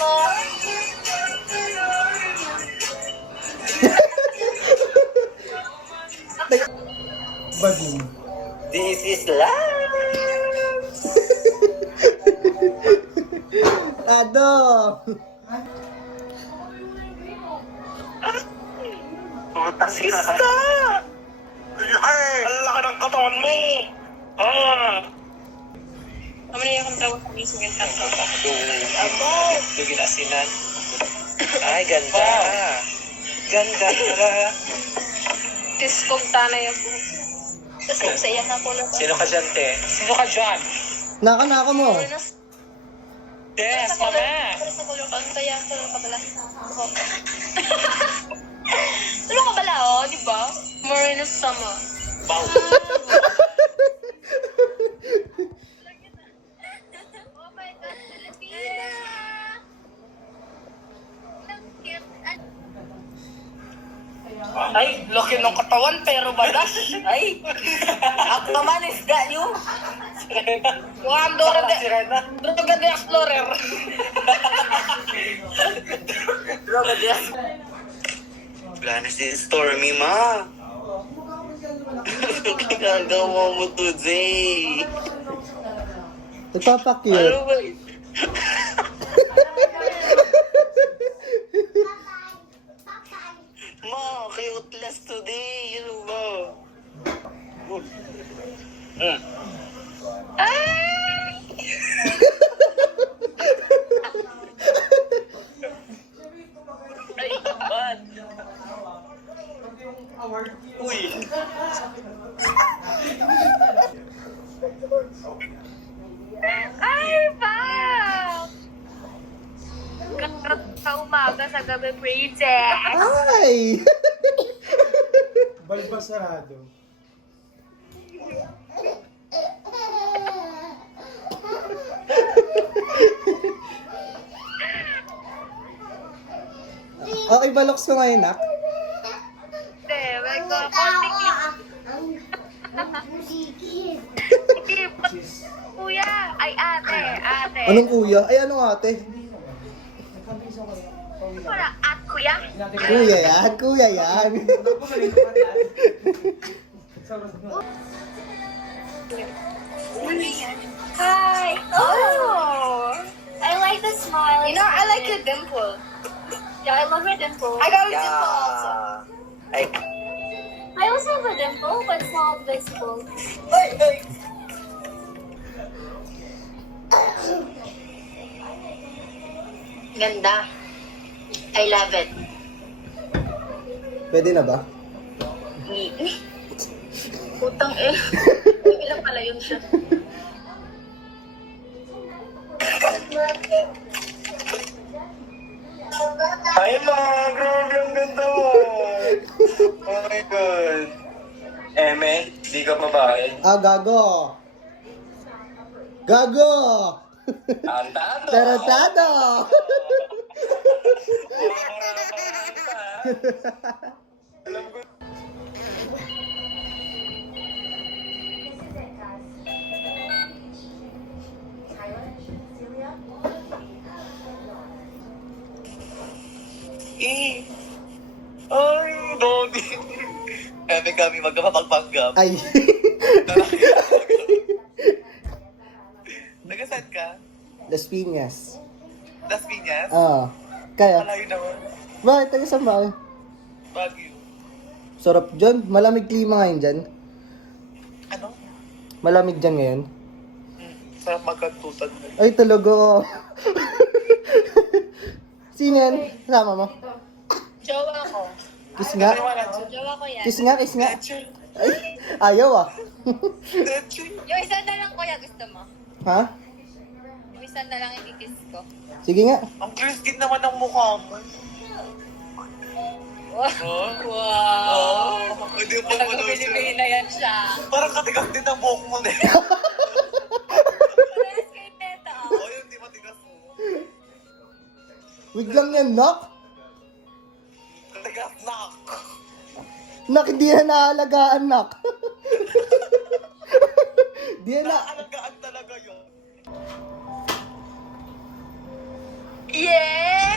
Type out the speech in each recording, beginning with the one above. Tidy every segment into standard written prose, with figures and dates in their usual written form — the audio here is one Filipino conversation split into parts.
mo. Bading. This is life! Tado! Puta sista! Ang laki ng katawan mo! Ah! Kami na yung kamtrawa sa mismo yung tatlo. Dugin asinan. Ay, ganda! Ganda! Tiskog tanay ako. Kasi saya na ako na. Sino ka dyan, te? Sino ka dyan? Naka mo! Yes, mama! Sa kulong ang saya. Tulong ka pala. Tulong ka pala, oh, di ba? Morena sama. Bow! Oh my God, Filipina! Ang cute. Ay, laki ng katawan pero badas. Ay! Ako naman is ganyo. Mukhang Dora de... Sirena. Droga de Explorer. Droga de Planes din Stormy, ma. Gagawa mo today. Nagpapakyut. Ano ba? Ma, cute last today. Ano ba? Ay, man. Uy. Ay, wow! Kakarap sa umaga sa gabi, princess. Ay! Balba sarado. Okay, baloks ko ngayon, nak. Hindi, may konting Hindi, kuya. Ay, ate, ate. Anong kuya? Ay, anong ate? Wala, at kuya. Kuya yan, kuya yan. Hi. Oh. I like the smile. You know, I like your dimple. Yeah, I love your dimple. I got a dimple also. Ay, I also have a dimple, but it's not visible. ay, ay. Ganda. I love it. Pwede na ba? Putang eh. Ilang pala yun siya. Hi, ma! Grabe ang ganda mo! Oh my God! Eme, di ka babae. Ah, gago! Gago! Antado! Tarantado! Alam ko. Ay, doggy. Eme kami magkapagpanggap. Ay! Nagasan ka? Las Piñas. Las Piñas? Ah. Kaya? Malayo naman. Bakit? Taga saan ba? Baguio. Sarap dyan. Malamig klima ngayon dyan. Ano? Malamig dyan ngayon. Sarap magkantutan mo. Ay, talaga. Sino yan? Kasama mo? Jowa ko. Kiss nga. Jowa ko yan. Kiss nga, kiss nga. Ay, ayaw ah. Yung isa na lang kuya gusto mo. Ha? Yung isa na lang i-kiss ko. Sige nga. Ang crispy naman ang mukha mo. Wow! Hindi pa Pag Pilipina yan siya. Parang katigas din ang buhok mo na eh. Parehas kay Teta. Oo, yun, di matigas mo. Wait lang yan, nak. Katigas na. Nak, hindi na naalagaan, nak. Di na. Naalagaan talaga yun. Yeah!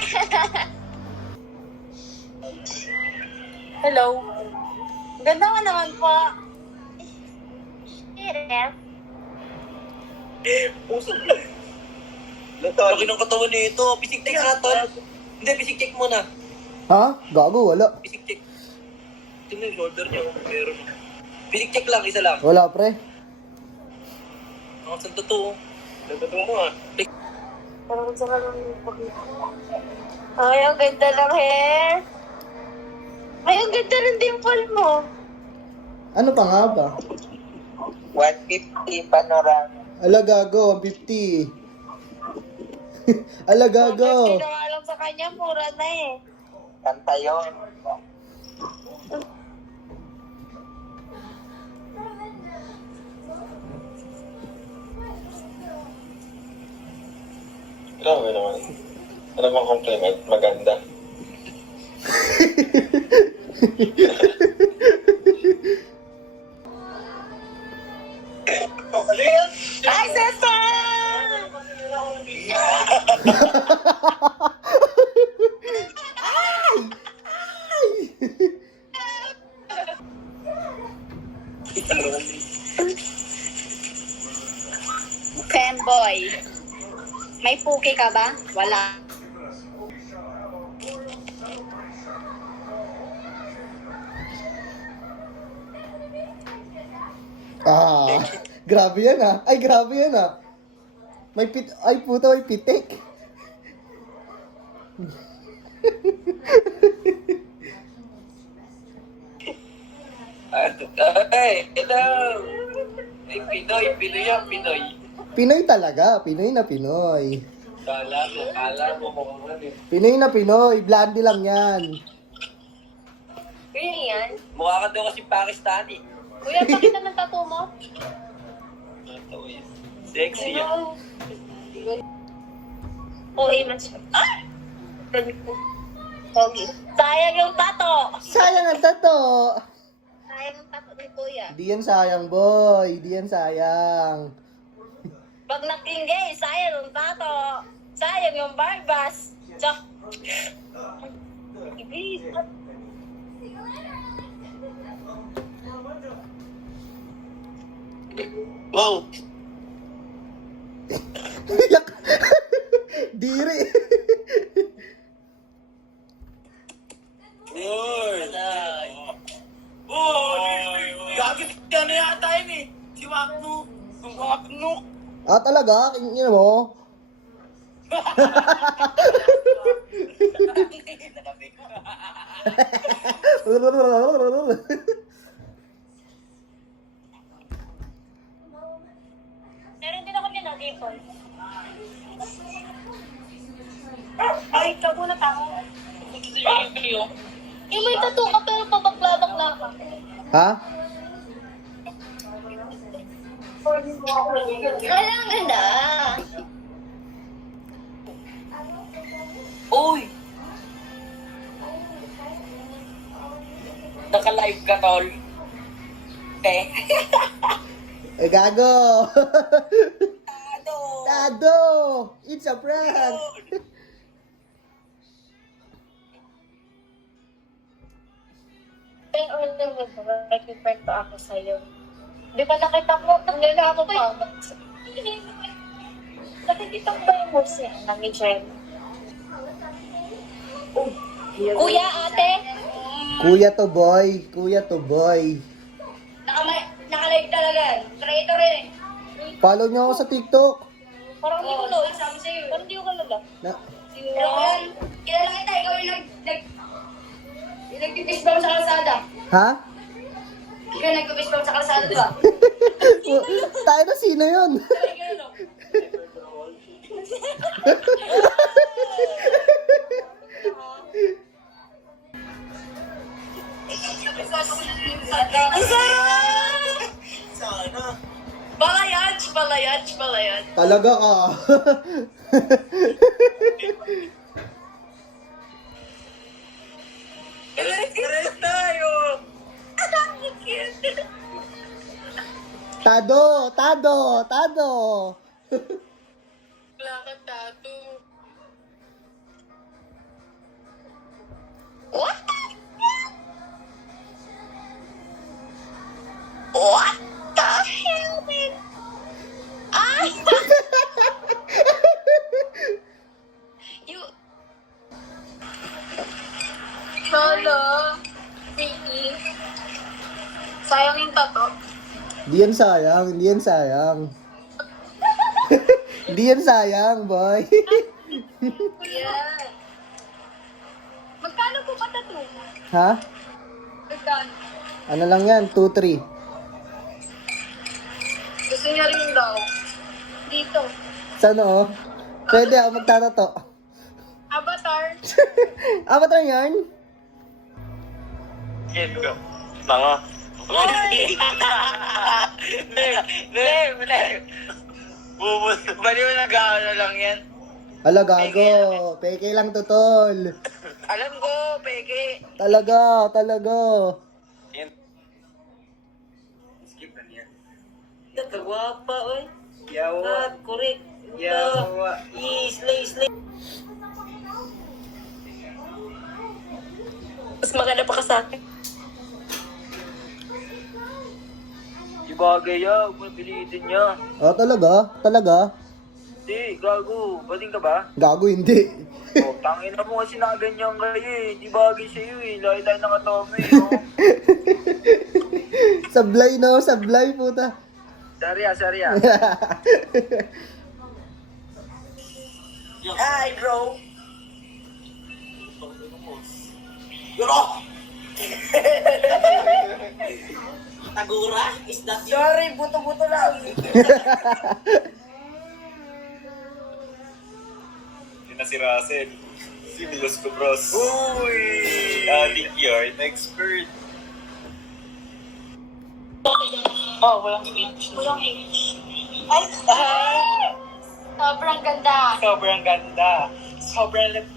Hello. Ganda ka naman po. Yeah. Puso. Laki ng katawan nito. Pisik check nga, tol. Hindi, pisik check muna. Ha? Gago, wala. Pisik check. Tingnan yung shoulder niya. Meron. Pisik check lang, isa lang. Wala, pre. Ang saan totoo. Nagtotoo mo ah. Parang sa lang. Ay, ang ganda ng hair. Ay, ang ganda ng dimple mo. Ano pa nga ba? 150 panorama. Ala, gago, 150. Ala, gago. Ginawa lang sa kanya, mura na eh. Kanta yun. Grabe naman. Ano bang compliment? Maganda. Ay, sister! Fanboy. May puki ka ba? Wala. Ah, grabe yan ah. Ay, grabe yan ah. Ay, puta, may pitik. Ay, hello. Ay, Pinoy. Pinoy yan, Pinoy. Pinoy talaga. Pinoy na Pinoy. Kala mo ano eh. Pinoy na Pinoy. Blondie lang yan. Really yan? Mukha ka daw kasi Pakistani. Kuya, pakita ng tattoo mo. Sexy yan. Okay, mas... Ah! Okay. Sayang yung tato! Sayang ang tato. Sayang yung tato ni Kuya. Di yan sayang, boy. Di yan sayang. Pag nakinggay, sayang yung tato. Sayang yung barbas. Tsaka... Ibig. Wow. Yak. Diri. Uy! Uy! Gagit ka na yata yun eh. Si Wakno. Ang Wakno. Ah, talaga? Kingin mo? Meron din ako dinag-ipon. Ay, ikaw muna tao. Yung may tattoo ka pero pabakla-bakla ka. Ha? Ay, ang ganda. Uy! Naka-live ka, tol. Eh. Eh, gago. Ano? Tado. It's a prank. Ay, ulit mo, nag-friend pa ako sa'yo. Di ba nakita mo, nangyala ako pa. Nakikita ko ba yung moves niya ng Jen? Kuya, ate? Kuya to boy. Kuya to boy. Nakalive talaga. Traitor rin eh. Follow niyo ako sa TikTok. Parang hindi ko lolo. Sabi sa'yo. Parang hindi ko lolo. Na, Pero yan, kilala kita, ikaw yung nag-fishbomb sa kalsada. ha? Ikaw yung nag-fishbomb sa kalsada, di ba? Tayo na sino yun? Ang sarap! Sana. Balayage. Talaga ka. Pares tayo. Tado. Wala kang tattoo. What the hell? What the hell, man? Ah! You... Lolo. Ricky. Sayang yung tato. Hindi yan sayang, hindi yan sayang. Hindi yan sayang, boy. Yeah. Magkano po ba tattoo? Ha? Magkano? Ano lang yan? 2-3. Gusto niya rin daw. Dito. Sa ano? Pwede ako magtatato. Avatar. Avatar yan? Get go. Tanga. Baliw na gaano lang yan. Ala, gago. Peke lang to, tol. Alam ko, peke. Talaga, talaga. Skip na niya. Kagwapa, oy. Yawa. Correct. Yawa. Slay. Mas maganda pa ka sa akin. Di bagay yan. Pilitin niya. Oh, talaga? Talaga? Di, gago. Bading ka ba? Gago, hindi. Oh, tangin na mo kasi nakaganyan kayo eh. Di bagay sa'yo eh. Lagi tayo nakatome eh. Oh. Sablay, no? Sablay, puta. Sarya. Hi, bro. Yoro! Tagura? Is that you? Sorry, buto-buto lang. Yun na si Russell. Si Milos Cobros. Uy! Adik yard expert. Oh, walang speech. Walang English. Ay, sobrang ganda. Sobrang ganda. Sobrang lip.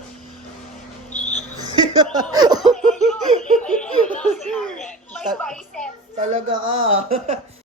May bicep. Talaga ka.